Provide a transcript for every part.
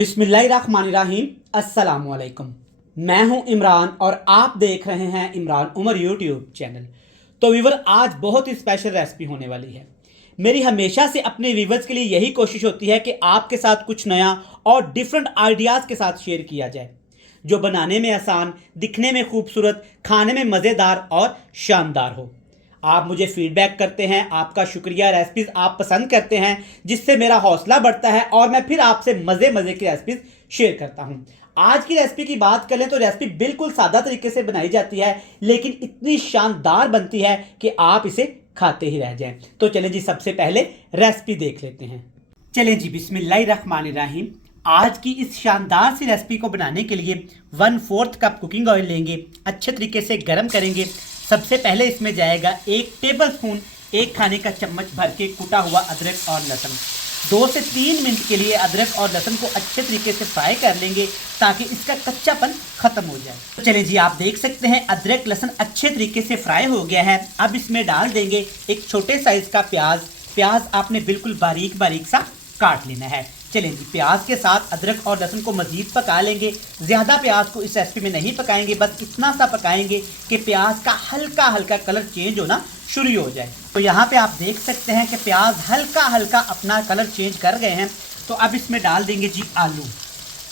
बिस्मिल्लाहिर्रहमानिर्रहीम। अस्सलामुअलैकुम। मैं हूं इमरान और आप देख रहे हैं इमरान उमर यूट्यूब चैनल। तो वीवर, आज बहुत ही स्पेशल रेसिपी होने वाली है। मेरी हमेशा से अपने वीवर्स के लिए यही कोशिश होती है कि आपके साथ कुछ नया और डिफरेंट आइडियाज़ के साथ शेयर किया जाए, जो बनाने में आसान, दिखने में खूबसूरत, खाने में मज़ेदार और शानदार हो। आप मुझे फीडबैक करते हैं, आपका शुक्रिया। रेसिपीज़ आप पसंद करते हैं, जिससे मेरा हौसला बढ़ता है और मैं फिर आपसे मज़े मज़े की रेसिपीज़ शेयर करता हूं। आज की रेसिपी की बात करें तो रेसिपी बिल्कुल सादा तरीके से बनाई जाती है, लेकिन इतनी शानदार बनती है कि आप इसे खाते ही रह जाएं। तो चलें जी, सबसे पहले रेसिपी देख लेते हैं। चलें जी, बिस्मिल्लाहिर्रहमानिर्रहीम। आज की इस शानदार सी रेसिपी को बनाने के लिए 1/4 कप कुकिंग ऑयल लेंगे, अच्छे तरीके से गर्म करेंगे। सबसे पहले इसमें जाएगा 1 टेबलस्पून, 1 खाने का चम्मच भर के कुटा हुआ अदरक और लहसुन। 2 से 3 मिनट के लिए अदरक और लहसुन को अच्छे तरीके से फ्राई कर लेंगे ताकि इसका कच्चापन खत्म हो जाए। तो चलिए जी, आप देख सकते हैं अदरक लहसुन अच्छे तरीके से फ्राई हो गया है। अब इसमें डाल देंगे एक छोटे साइज का प्याज। प्याज आपने बिल्कुल बारीक बारीक सा काट लेना है। चलें जी, प्याज के साथ अदरक और लहसुन को मज़ीद पका लेंगे। ज़्यादा प्याज को इस रेसिपी में नहीं पकाएंगे, बस इतना सा पकाएंगे कि प्याज का हल्का हल्का कलर चेंज होना शुरू हो जाए। तो यहाँ पे आप देख सकते हैं कि प्याज हल्का हल्का अपना कलर चेंज कर गए हैं। तो अब इसमें डाल देंगे जी आलू।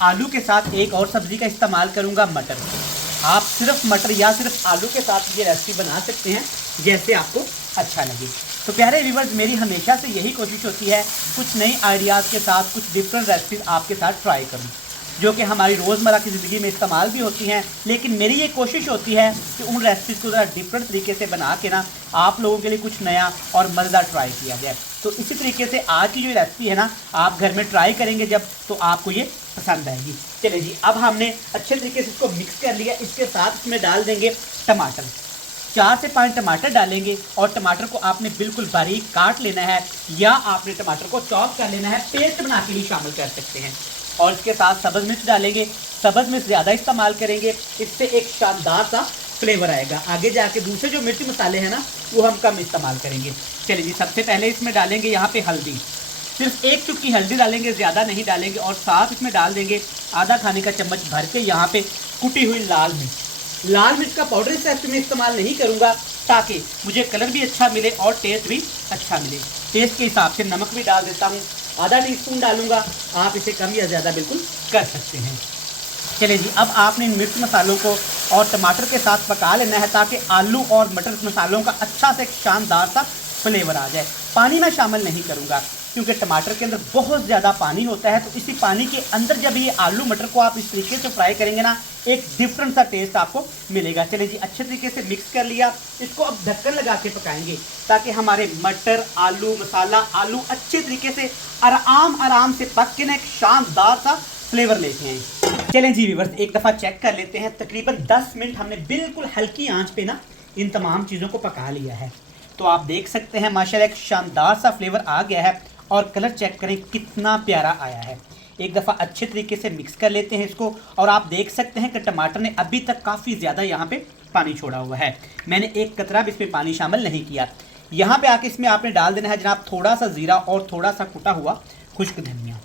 आलू के साथ एक और सब्ज़ी का इस्तेमाल करूँगा, मटर। आप सिर्फ मटर या सिर्फ आलू के साथ ये रेसिपी बना सकते हैं, जैसे आपको अच्छा लगे। तो प्यारे व्यूअर्स, मेरी हमेशा से यही कोशिश होती है कुछ नई आइडियाज़ के साथ कुछ डिफरेंट रेसिपीज़ आपके साथ ट्राई करूं, जो कि हमारी रोज़मर्रा की ज़िंदगी में इस्तेमाल भी होती हैं। लेकिन मेरी ये कोशिश होती है कि उन रेसिपीज़ को ज़रा डिफरेंट तरीके से बना के ना आप लोगों के लिए कुछ नया और मज़ेदार ट्राई किया जाए। तो इसी तरीके से आज की जो रेसिपी है ना, आप घर में ट्राई करेंगे जब, तो आपको ये पसंद आएगी। चलिए जी, अब हमने अच्छे तरीके से इसको मिक्स कर लिया। इसके साथ इसमें डाल देंगे टमाटर। 4 से 5 टमाटर डालेंगे और टमाटर को आपने बिल्कुल बारीक काट लेना है, या आपने टमाटर को चॉप कर लेना है, पेस्ट बना के भी शामिल कर सकते हैं। और इसके साथ सब्ज़ मिर्च डालेंगे। सब्ज़ मिर्च ज़्यादा इस्तेमाल करेंगे, इससे एक शानदार सा फ्लेवर आएगा। आगे जाके दूसरे जो मिर्ची मसाले हैं ना, वो हम कम इस्तेमाल करेंगे। चलिए जी, सबसे पहले इसमें डालेंगे यहाँ पे हल्दी। सिर्फ 1 चुटकी हल्दी डालेंगे, ज़्यादा नहीं डालेंगे। और साथ इसमें डाल देंगे आधा खाने का चम्मच भर के यहाँ पे कुटी हुई लाल मिर्च। लाल मिर्च का पाउडर इस रेसिपी में इस्तेमाल नहीं करूँगा, ताकि मुझे कलर भी अच्छा मिले और टेस्ट भी अच्छा मिले। टेस्ट के हिसाब से नमक भी डाल देता हूँ, आधा टीस्पून डालूंगा। आप इसे कम या ज़्यादा बिल्कुल कर सकते हैं। चलिए जी, अब आपने इन मिर्च मसालों को और टमाटर के साथ पका लेना है, ताकि आलू और मटर मसालों का अच्छा से एक शानदार सा फ्लेवर आ जाए। पानी मैं शामिल नहीं करूँगा, क्योंकि टमाटर के अंदर बहुत ज़्यादा पानी होता है। तो इसी पानी के अंदर जब ये आलू मटर को आप इस तरीके से फ्राई करेंगे ना, एक डिफरेंट सा टेस्ट आपको मिलेगा। चलिए जी, अच्छे तरीके से मिक्स कर लिया। इसको अब ढक्कन लगा के पकाएंगे, ताकि हमारे मटर, आलू मसाला, आलू अच्छे तरीके से आराम से पक के ना एक शानदार सा फ्लेवर लेते हैं। चलें जी व्यूअर्स, एक दफ़ा चेक कर लेते हैं। तकरीबन 10 मिनट हमने बिल्कुल हल्की आंच पे ना इन तमाम चीज़ों को पका लिया है। तो आप देख सकते हैं माशाल्लाह एक शानदार सा फ्लेवर आ गया है। और कलर चेक करें कितना प्यारा आया है। एक दफ़ा अच्छे तरीके से मिक्स कर लेते हैं इसको। और आप देख सकते हैं कि टमाटर ने अभी तक काफ़ी ज़्यादा यहाँ पे पानी छोड़ा हुआ है। मैंने एक कतरा भी इसमें पानी शामिल नहीं किया। यहाँ पे आके इसमें आपने डाल देना है जनाब थोड़ा सा ज़ीरा और थोड़ा सा कुटा हुआ खुश्क धनिया।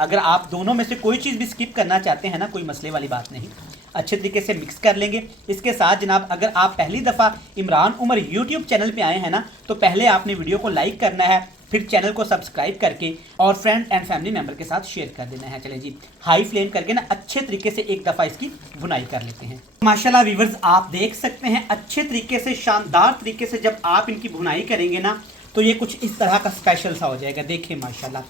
अगर आप दोनों में से कोई चीज़ भी स्किप करना चाहते हैं ना, कोई मसले वाली बात नहीं। अच्छे तरीके से मिक्स कर लेंगे। इसके साथ जनाब, अगर आप पहली दफ़ा इमरान उमर यूट्यूब चैनल पे आए हैं ना, तो पहले आपने वीडियो को लाइक करना है, फिर चैनल को सब्सक्राइब करके और फ्रेंड एंड फैमिली मेम्बर के साथ शेयर कर देना है। चले जी, हाई फ्लेम करके ना अच्छे तरीके से एक दफ़ा इसकी भुनाई कर लेते हैं। माशाल्लाह व्यूअर्स, आप देख सकते हैं अच्छे तरीके से, शानदार तरीके से जब आप इनकी भुनाई करेंगे ना, तो ये कुछ इस तरह का स्पेशल सा हो जाएगा। देखिए माशाल्लाह,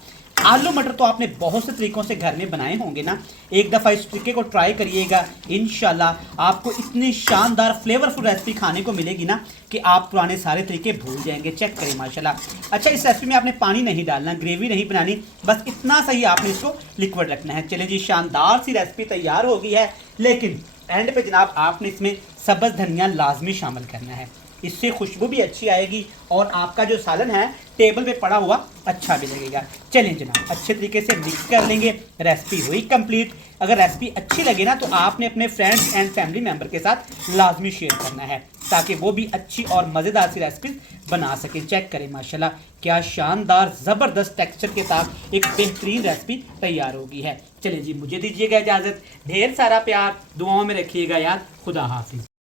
आलू मटर तो आपने बहुत से तरीक़ों से घर में बनाए होंगे ना। एक दफ़ा इस तरीके को ट्राई करिएगा, इंशाल्लाह आपको इतनी शानदार फ्लेवरफुल रेसिपी खाने को मिलेगी ना कि आप पुराने सारे तरीके भूल जाएंगे। चेक करें माशाल्लाह। अच्छा, इस रेसिपी में आपने पानी नहीं डालना, ग्रेवी नहीं बनानी, बस इतना सही आपने इसको लिक्विड रखना है। चलिए जी, शानदार सी रेसिपी तैयार हो गई है। लेकिन एंड पे जनाब आपने इसमें सब्ज़ धनिया लाजमी शामिल करना है, इससे खुशबू भी अच्छी आएगी और आपका जो सालन है टेबल पे पड़ा हुआ अच्छा भी लगेगा। चलें जनाब, अच्छे तरीके से मिक्स कर लेंगे। रेसिपी हुई कंप्लीट। अगर रेसिपी अच्छी लगे ना, तो आपने अपने फ्रेंड्स एंड फैमिली मेम्बर के साथ लाजमी शेयर करना है। ताकि वो भी अच्छी और मज़ेदार सी रेसिपी बना सकें। चेक करें माशाल्लाह क्या शानदार ज़बरदस्त टेक्सचर के साथ एक बेहतरीन रेसिपी तैयार होगी है। चलिए जी मुझे दीजिएगा इजाज़त, ढेर सारा प्यार, दुआओं में रखिएगा याद। खुदा हाफिज़।